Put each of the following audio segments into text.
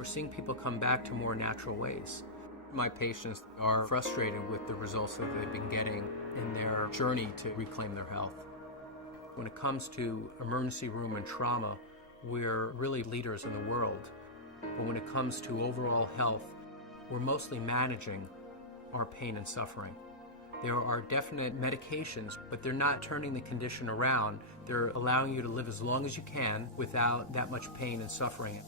We're seeing people come back to more natural ways. My patients are frustrated with the results that they've been getting in their journey to reclaim their health. When it comes to emergency room and trauma, we're really leaders in the world. But when it comes to overall health, we're mostly managing our pain and suffering. There are definite medications, but they're not turning the condition around. They're allowing you to live as long as you can without that much pain and suffering.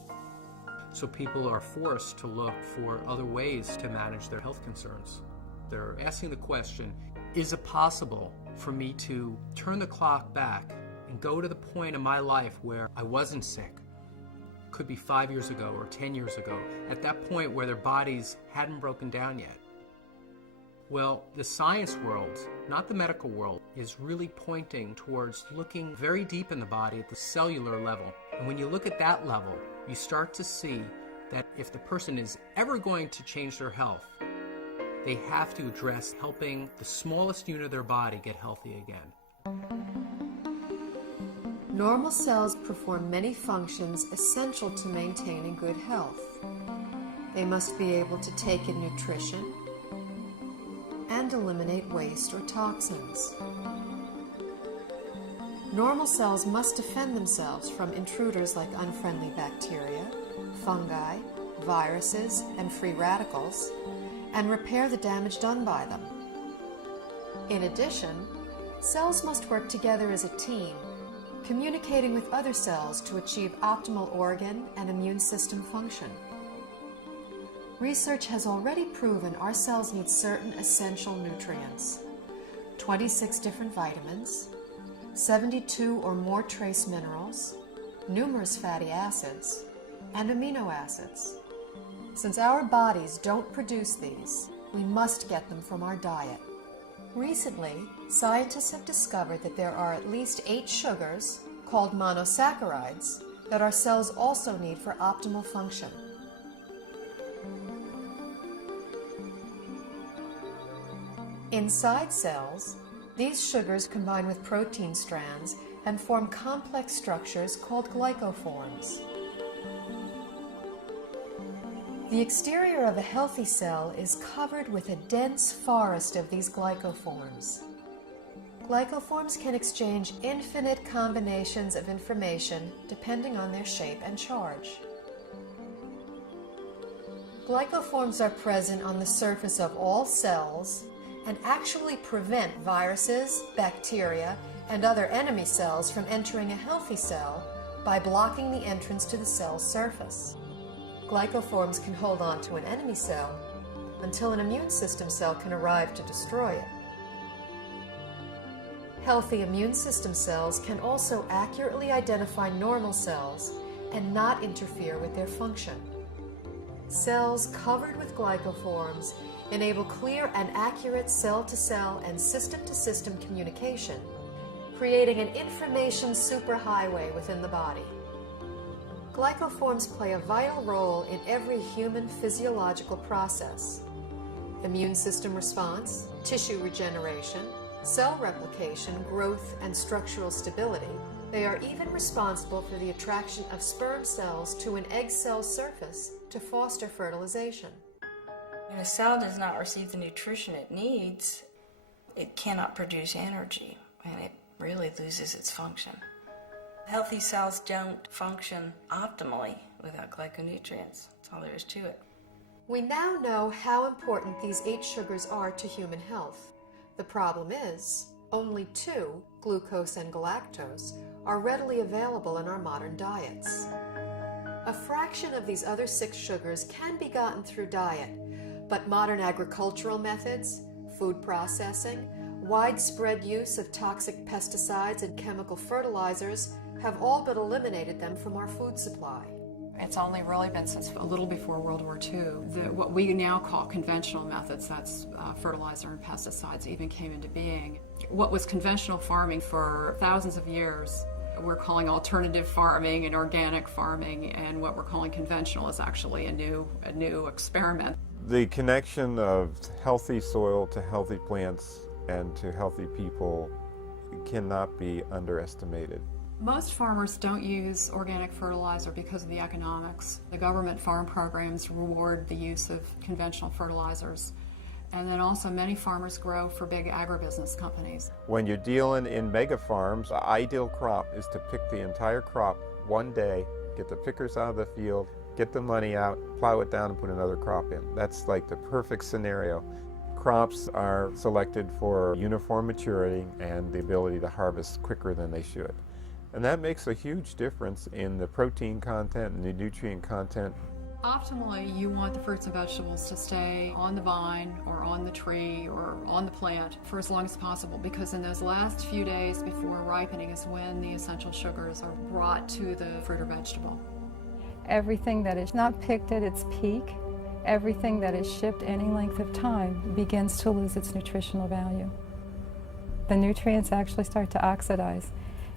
So people are forced to look for other ways to manage their health concerns. They're asking the question, is it possible for me to turn the clock back and go to the point in my life where I wasn't sick? Could be 5 years ago or 10 years ago, at that point where their bodies hadn't broken down yet. Well, the science world, not the medical world, is really pointing towards looking very deep in the body at the cellular level. And when you look at that level, you start to see that if the person is ever going to change their health, they have to address helping the smallest unit of their body get healthy again. Normal cells perform many functions essential to maintaining good health. They must be able to take in nutrition and eliminate waste or toxins. Normal cells must defend themselves from intruders like unfriendly bacteria, fungi, viruses, and free radicals, and repair the damage done by them. In addition, cells must work together as a team, communicating with other cells to achieve optimal organ and immune system function. Research has already proven our cells need certain essential nutrients, 26 different vitamins, 72 or more trace minerals, numerous fatty acids, and amino acids. Since our bodies don't produce these, we must get them from our diet. Recently, scientists have discovered that there are at least 8 sugars, called monosaccharides, that our cells also need for optimal function. Inside cells, these sugars combine with protein strands and form complex structures called glycoforms. The exterior of a healthy cell is covered with a dense forest of these glycoforms. Glycoforms can exchange infinite combinations of information depending on their shape and charge. Glycoforms are present on the surface of all cells and actually prevent viruses, bacteria, and other enemy cells from entering a healthy cell by blocking the entrance to the cell's surface. Glycoforms can hold on to an enemy cell until an immune system cell can arrive to destroy it. Healthy immune system cells can also accurately identify normal cells and not interfere with their function. Cells covered with glycoforms enable clear and accurate cell-to-cell and system-to-system communication, creating an information superhighway within the body. Glycoforms play a vital role in every human physiological process: immune system response, tissue regeneration, cell replication, growth, and structural stability. They are even responsible for the attraction of sperm cells to an egg cell surface to foster fertilization. When a cell does not receive the nutrition it needs, it cannot produce energy, and it really loses its function. Healthy cells don't function optimally without glyconutrients. That's all there is to it. We now know how important these 8 sugars are to human health. The problem is, only 2, glucose and galactose, are readily available in our modern diets. A fraction of these other 6 sugars can be gotten through diet, but modern agricultural methods, food processing, widespread use of toxic pesticides and chemical fertilizers have all but eliminated them from our food supply. It's only really been since a little before World War II that what we now call conventional methods, that's fertilizer and pesticides, even came into being. What was conventional farming for thousands of years, we're calling alternative farming and organic farming, and what we're calling conventional is actually a new experiment. The connection of healthy soil to healthy plants and to healthy people cannot be underestimated. Most farmers don't use organic fertilizer because of the economics. The government farm programs reward the use of conventional fertilizers. And then also many farmers grow for big agribusiness companies. When you're dealing in mega farms, the ideal crop is to pick the entire crop one day, get the pickers out of the field, get the money out, plow it down and put another crop in. That's like the perfect scenario. Crops are selected for uniform maturity and the ability to harvest quicker than they should. And that makes a huge difference in the protein content and the nutrient content. Optimally, you want the fruits and vegetables to stay on the vine or on the tree or on the plant for as long as possible, because in those last few days before ripening is when the essential sugars are brought to the fruit or vegetable. Everything that is not picked at its peak, everything that is shipped any length of time begins to lose its nutritional value. The nutrients actually start to oxidize.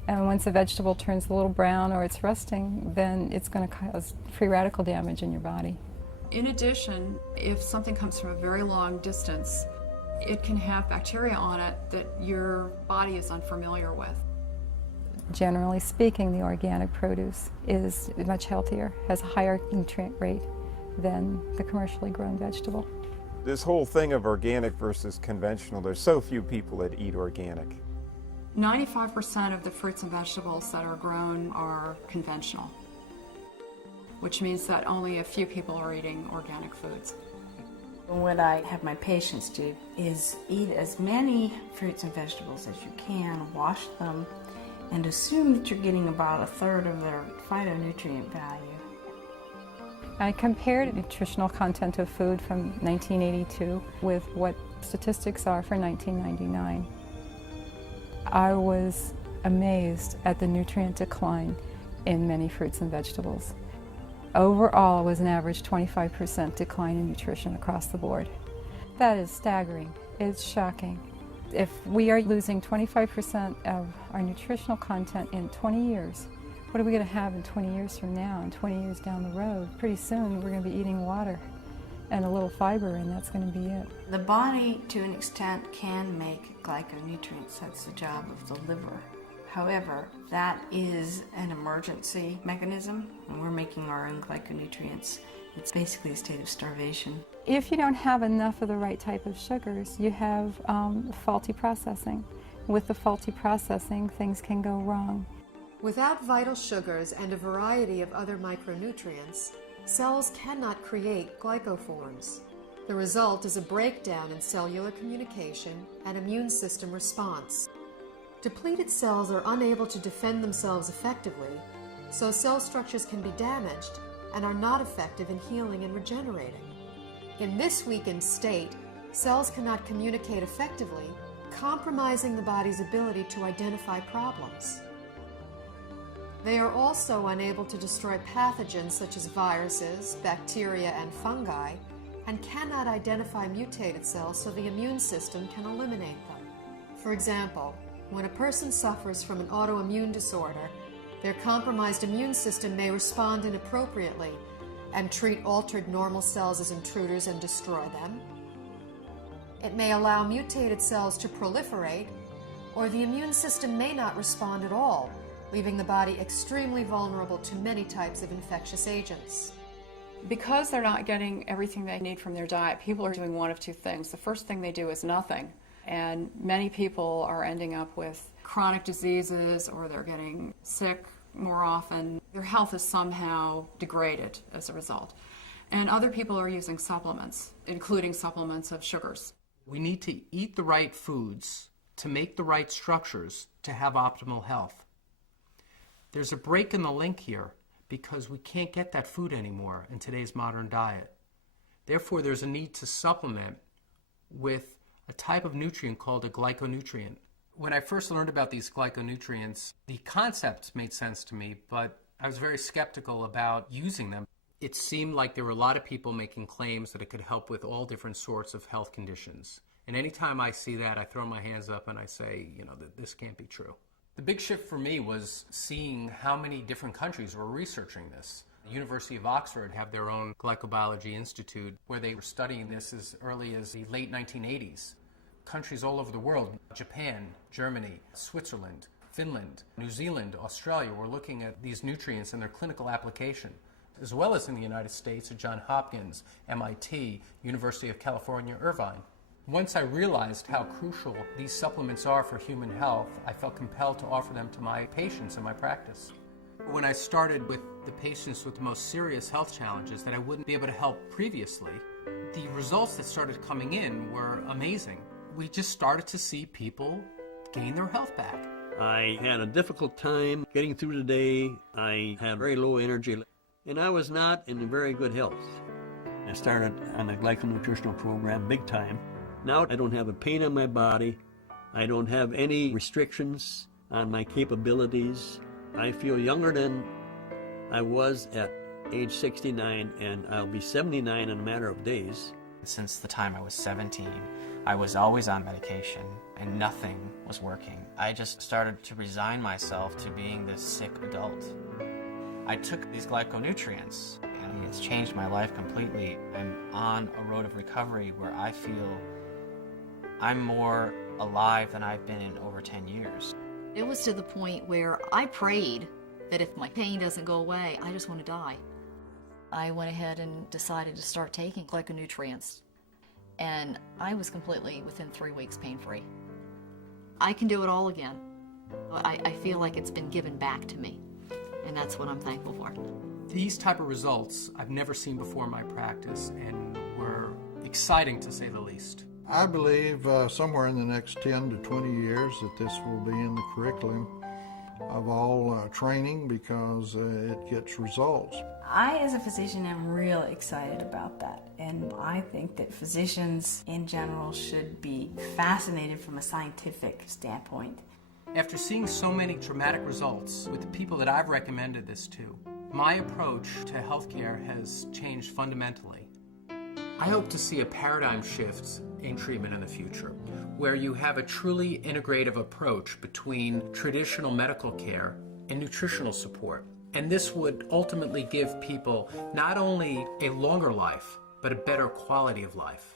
And once a vegetable turns a little brown or it's rusting, then it's going to cause free radical damage in your body. In addition, if something comes from a very long distance, it can have bacteria on it that your body is unfamiliar with. Generally speaking, the organic produce is much healthier, has a higher nutrient rate than the commercially grown vegetable. This whole thing of organic versus conventional, there's so few people that eat organic. 95% of the fruits and vegetables that are grown are conventional, which means that only a few people are eating organic foods. What I have my patients do is eat as many fruits and vegetables as you can, wash them, and assume that you're getting about a third of their phytonutrient value. I compared nutritional content of food from 1982 with what statistics are for 1999. I was amazed at the nutrient decline in many fruits and vegetables. Overall, it was an average 25% decline in nutrition across the board. That is staggering. It's shocking. If we are losing 25% of our nutritional content in 20 years, what are we going to have in 20 years from now and 20 years down the road? Pretty soon we're going to be eating water and a little fiber, and that's going to be it. The body, to an extent, can make glyconutrients. That's the job of the liver. However, that is an emergency mechanism, and we're making our own glyconutrients. It's basically a state of starvation. If you don't have enough of the right type of sugars, you have faulty processing. With the faulty processing, things can go wrong. Without vital sugars and a variety of other micronutrients, cells cannot create glycoforms. The result is a breakdown in cellular communication and immune system response. Depleted cells are unable to defend themselves effectively, so cell structures can be damaged and are not effective in healing and regenerating. In this weakened state, cells cannot communicate effectively, compromising the body's ability to identify problems. They are also unable to destroy pathogens such as viruses, bacteria, and fungi, and cannot identify mutated cells so the immune system can eliminate them. For example, when a person suffers from an autoimmune disorder, their compromised immune system may respond inappropriately and treat altered normal cells as intruders and destroy them. It may allow mutated cells to proliferate, or the immune system may not respond at all, leaving the body extremely vulnerable to many types of infectious agents. Because they're not getting everything they need from their diet, people are doing one of two things. The first thing they do is nothing, and many people are ending up with chronic diseases, or they're getting sick more often. Their health is somehow degraded as a result. And other people are using supplements, including supplements of sugars. We need to eat the right foods to make the right structures to have optimal health. There's a break in the link here because we can't get that food anymore in today's modern diet. Therefore, there's a need to supplement with a type of nutrient called a glyconutrient. When I first learned about these glyconutrients, the concepts made sense to me, but I was very skeptical about using them. It seemed like there were a lot of people making claims that it could help with all different sorts of health conditions. And anytime I see that, I throw my hands up and I say, this can't be true. The big shift for me was seeing how many different countries were researching this. The University of Oxford have their own Glycobiology Institute where they were studying this as early as the late 1980s. Countries all over the world, Japan, Germany, Switzerland, Finland, New Zealand, Australia were looking at these nutrients and their clinical application, as well as in the United States at Johns Hopkins, MIT, University of California, Irvine. Once I realized how crucial these supplements are for human health, I felt compelled to offer them to my patients in my practice. When I started with the patients with the most serious health challenges that I wouldn't be able to help previously, the results that started coming in were amazing. We just started to see people gain their health back. I had a difficult time getting through the day. I had very low energy, and I was not in very good health. I started on a glyconutritional program big time. Now I don't have a pain in my body. I don't have any restrictions on my capabilities. I feel younger than I was at age 69, and I'll be 79 in a matter of days. Since the time I was 17, I was always on medication and nothing was working. I just started to resign myself to being this sick adult. I took these glyconutrients and it's changed my life completely. I'm on a road of recovery where I feel I'm more alive than I've been in over 10 years. It was to the point where I prayed that if my pain doesn't go away, I just want to die. I went ahead and decided to start taking glyconutrients, and I was completely, within 3 weeks, pain-free. I can do it all again. I feel like it's been given back to me, and that's what I'm thankful for. These type of results I've never seen before in my practice and were exciting to say the least. I believe somewhere in the next 10 to 20 years that this will be in the curriculum of all training because it gets results. I, as a physician, am real excited about that. And I think that physicians in general should be fascinated from a scientific standpoint. After seeing so many dramatic results with the people that I've recommended this to, my approach to healthcare has changed fundamentally. I hope to see a paradigm shift in treatment in the future, where you have a truly integrative approach between traditional medical care and nutritional support. And this would ultimately give people not only a longer life, but a better quality of life.